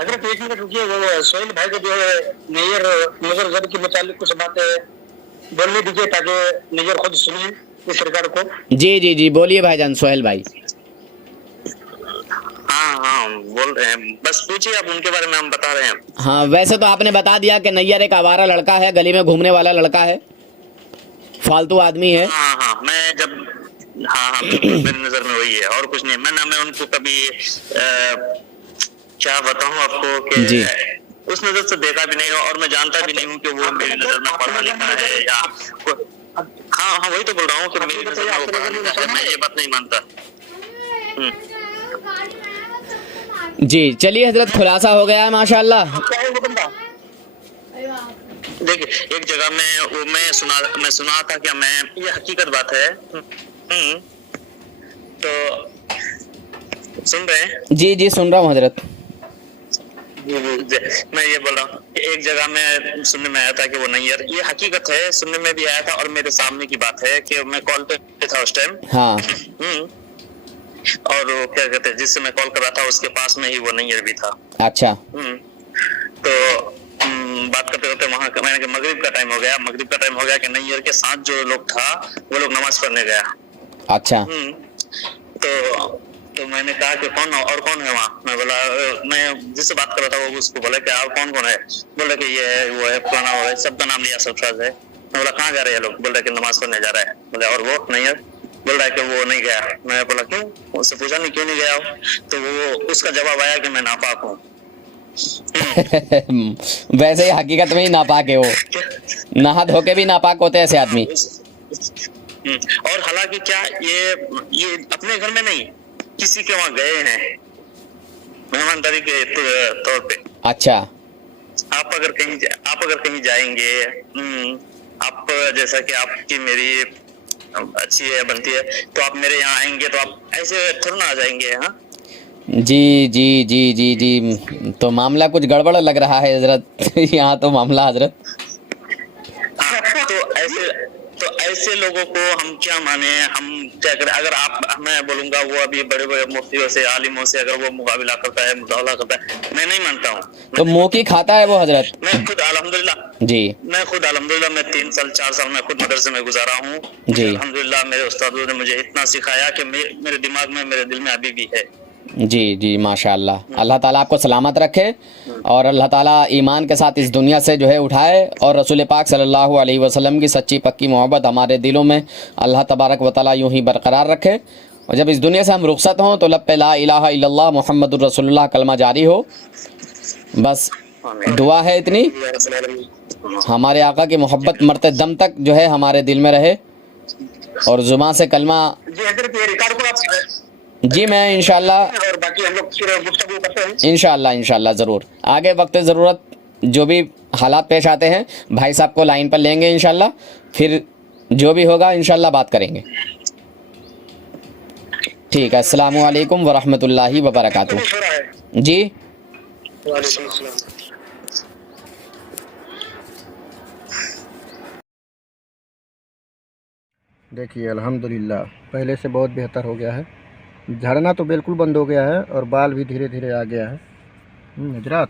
अगर एक मिनट रुकिए, वो सोहेल भाई को जो है नैयर मुजफ्फर के मुतालिक कुछ बातें बोलने दीजिए ताकि नैयर खुद सुने इस रिकॉर्ड को। जी बोलिए भाईजान सोहेल भाई। हाँ हाँ हाँ बोल रहे हैं, बस पूछिए आप, उनके बारे में हम बता रहे हैं। हाँ, वैसे तो आपने बता दिया कि नैयर एक आवारा लड़का है, गली में घूमने वाला लड़का है, फालतू आदमी है। हाँ हाँ मैं जब हाँ बिल्कुल मेरी नजर में वही है और कुछ नहीं। मैं उनको कभी क्या बताऊं आपको कि जी। उस नजर से देखा भी नहीं और मैं जानता भी नहीं हूँ कि वो मेरी नजर में पढ़ा लिखा है या हाँ हाँ वही तो बोल रहा हूँ कि मेरी नजर में वो पढ़ा लिखा है, मैं ये बात नहीं मानता। जी, चलिए हजरत, खुलासा हो गया है माशाल्लाह। देखिए एक जगह में वो मैं सुना था कि मैं ये हकीकत बात है। तो सुन रहे हैं? जी जी सुन रहा हूँ हजरत। मैं ये बोल रहा हूँ कि एक जगह में सुनने में आया था कि वो नैयर, ये हकीकत है, सुनने में भी आया था और मेरे सामने की बात है कि मैं कॉल पे था उस टाइम। हाँ। और वो क्या कहते हैं, जिससे मैं कॉल कर रहा था उसके पास में ही वो नैयर भी था। अच्छा। तो बात करते करते वहाँ मैंने मगरिब का टाइम हो गया कि नैयर के साथ जो लोग था वो लोग नमाज पढ़ने गया। अच्छा। तो मैंने कहा कि कौन है वहाँ। मैं बोला, मैं जिससे बात कर रहा था वो उसको बोला कि आप कौन है। बोला कि ये है वो है पुराना है, सबका नाम लिया सरफराज है। मैं बोला कहाँ जा रहे हैं लोग। बोल रहे कि नमाज पढ़ने जा रहा है। बोले और वो नैयर बोल रहा है कि वो नहीं गया। मैं बोला क्यों, उससे पूछा नहीं क्यों नहीं गया। तो वो उसका जवाब आया कि मैं नापाक हूँ। वैसे ही हकीकत में ही नापाक है वो, नहा धो के भी नापाक होते हैं ऐसे आदमी। और हालांकि क्या ये अपने घर में नहीं, किसी के वहाँ गए हैं मेहमानदारी के तौर पे। अच्छा। आप अगर कहीं जाएंगे, आप जैसा कि आपकी मेरी अच्छी है बनती है तो आप मेरे यहाँ आएंगे तो आप ऐसे थोड़ा ना आ जाएंगे। हाँ जी जी जी जी जी, तो मामला कुछ गड़बड़ लग रहा है हजरत। यहाँ तो मामला हजरत। तो ऐसे लोगों को हम क्या माने, हम क्या करें। अगर मैं बोलूंगा वो अभी बड़े बड़े मुफ्तियों से, आलिमों से अगर वो मुकाबला करता है, मुकाबला करता है, मैं नहीं मानता हूँ। तो मुँह की खाता है वो हजरत। मैं खुद अल्हम्दुलिल्लाह जी, मैं 3 साल 4 साल मैं खुद मदरसे में गुजारा हूँ जी। अल्हम्दुलिल्लाह मेरे उस्तादों ने मुझे इतना सिखाया कि मेरे दिमाग में, मेरे दिल में अभी भी है। जी जी माशाल्लाह। अल्लाह ताला आपको सलामत रखे और अल्लाह ताला ईमान के साथ इस दुनिया से जो है उठाए और रसूल पाक सल्लल्लाहु अलैहि वसल्लम की सच्ची पक्की मोहब्बत हमारे दिलों में अल्लाह तबारक व तआला यूं ही बरकरार रखे। और जब इस दुनिया से हम रुखसत हों तो लब पे ला इलाहा इल्लल्लाह मुहम्मदुर रसूलुल्लाह कलमा जारी हो। बस दुआ है इतनी, हमारे आका की मोहब्बत मरते दम तक जो है हमारे दिल में रहे और जुबान से कलमा। जी मैं इंशाल्लाह और बाकी हम लोग गुफ्तगू करते हैं इंशाल्लाह ज़रूर। आगे वक्त ज़रूरत जो भी हालात पेश आते हैं भाई साहब को लाइन पर लेंगे इंशाल्लाह, फिर जो भी होगा इंशाल्लाह बात करेंगे। ठीक है, अस्सलामु अलैकुम व रहमतुल्लाहि व बरकातुहू। जी वालेकुम अस्सलाम। देखिए अल्हम्दुलिल्लाह पहले से बहुत बेहतर हो गया है। झड़ना तो बिल्कुल बंद हो गया है और बाल भी धीरे धीरे आ गया है। हजरात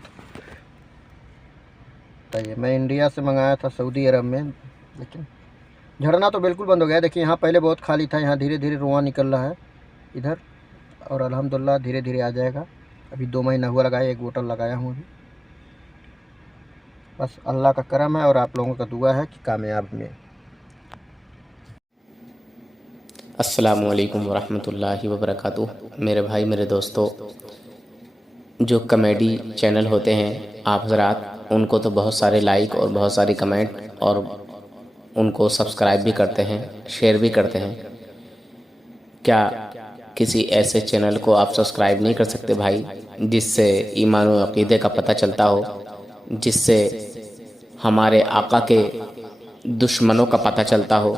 बताइए, मैं इंडिया से मंगाया था सऊदी अरब में, लेकिन झड़ना तो बिल्कुल बंद हो गया है। देखिए यहाँ पहले बहुत खाली था, यहाँ धीरे धीरे रुआं निकल रहा है इधर, और अल्हम्दुलिल्लाह धीरे धीरे आ जाएगा। अभी 2 महीना हुआ लगाया, 1 बोतल लगाया हूँ अभी। बस अल्लाह का करम है और आप लोगों का दुआ है कि कामयाब में। अस्सलामुअलैकुम वरहमतुल्लाहि वबरकातुहू। मेरे भाई मेरे दोस्तों, जो कॉमेडी चैनल होते हैं आप हज़रात, उनको तो बहुत सारे लाइक और बहुत सारी कमेंट और उनको सब्सक्राइब भी करते हैं, शेयर भी करते हैं। क्या किसी ऐसे चैनल को आप सब्सक्राइब नहीं कर सकते भाई, जिससे ईमान और अक़ीदे का पता चलता हो, जिससे हमारे आका के दुश्मनों का पता चलता हो,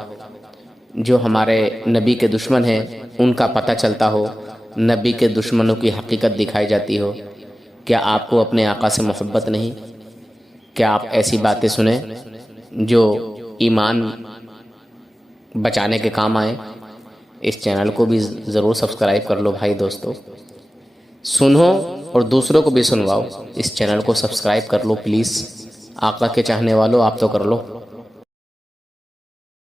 जो हमारे नबी के दुश्मन हैं उनका पता चलता हो, नबी के दुश्मनों की हकीकत दिखाई जाती हो। क्या आपको अपने आका से मोहब्बत नहीं? क्या आप ऐसी बातें सुने जो ईमान बचाने के काम आए? इस चैनल को भी ज़रूर सब्सक्राइब कर लो भाई दोस्तों। सुनो और दूसरों को भी सुनवाओ। इस चैनल को सब्सक्राइब कर लो प्लीज़। आका के चाहने वालों आप तो कर लो।